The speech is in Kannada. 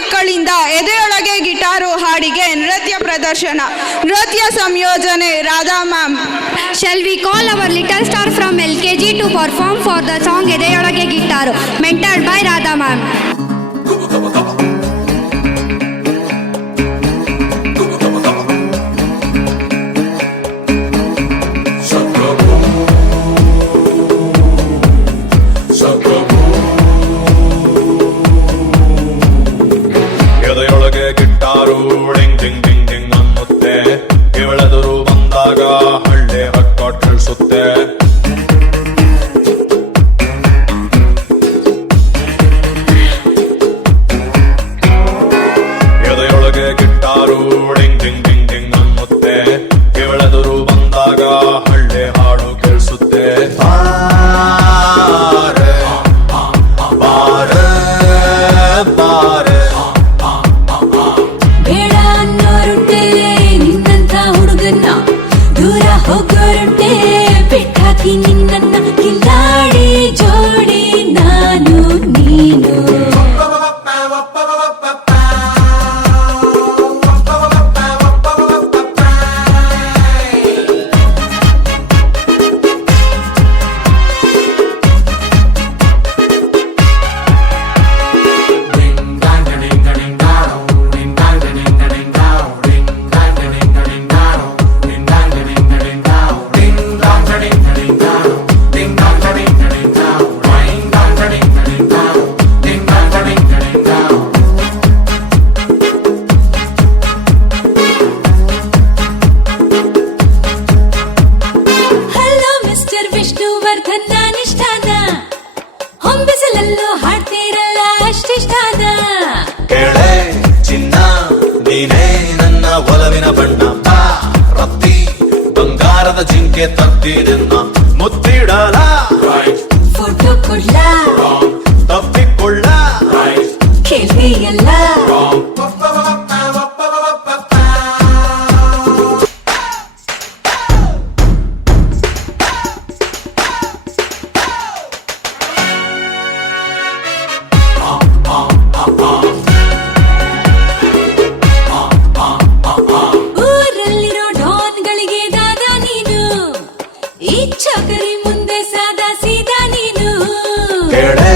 ಮಕ್ಕಳಿಂದ ಎದೆಯೊಳಗೆ ಗಿಟಾರು ಹಾಡಿಗೆ ನೃತ್ಯ ಪ್ರದರ್ಶನ. ನೃತ್ಯ ಸಂಯೋಜನೆ Radha ma'am. Shall we call our little star from LKG to perform for the song ಎದೆಯೊಳಗೆ guitar, mentored by Radha ma'am. ಎದೆಯೊಳಗೆ guitar ding ding ding ding ಅನ್ನುತ್ತೆ, ಇವಳೆದುರು ಬಂದಾಗ ಹಳ್ಳಿ ರೆಕಾರ್ಡ್ ಕೇಳಿಸುತ್ತೆ. ಎದೆಯೊಳಗೆ guitar ding ding ding ding ಅನ್ನುತ್ತೆ, ಇವಳೆದುರು ಬಂದಾಗ ಹಳ್ಳಿ ಹಾಡು ಕೇಳಿಸುತ್ತೆ. ಬಾರೆ ಬಾರೆ ಬಾರೆ ಬೇಡ ಅನ್ನೋರುಂಟೆ ನಿನ್ನಂತ ಹುಡುಗನ್ನ, ದೂರ ಹೋಗೋರುಂಟೆ ಬಿಟ್ಟಾಕಿ ನಿನ್ನನ್ನ. ಕಿಲ್ಲಾಡಿ ಜೋಡಿ ನಾನು ನೀನು. ಹಲೋ ಮಿಸ್ಟರ್ ವಿಷ್ಣುವರ್ಧನ್, ನಾನಿಷ್ಟಾನ ಹೊಂಬಿಸಲಲ್ಲೂ ಹಾಡ್ತೀರಲ್ಲ ಅಷ್ಟಿಷ್ಟಾನ. ಕೇಳೆ ಚಿನ್ನ ನೀನೇ ನನ್ನ ಒಲವಿನ ಬಣ್ಣ, ಬಾ ರತ್ತಿ ಬಂಗಾರದ ಜಿಂಕೆ ತತ್ತಿದೆನ್ನ ಮುತ್ತಿಡಲ. ಫೋಟೋ ಕೊಡ್ಲ ತಪ್ಪಿಕೊಳ್ಳ ಕೇಳ್ತೀಯಲ್ಲ. ಊರಲ್ಲಿರೋ ಡಾನ್ಗಳಿಗೆ ದಾದ ನೀನು, ಈ ಚಕರಿ ಮುಂದೆ ಸಾದಾ ಸೀದಾ ನೀನು. ಕೇಳೆ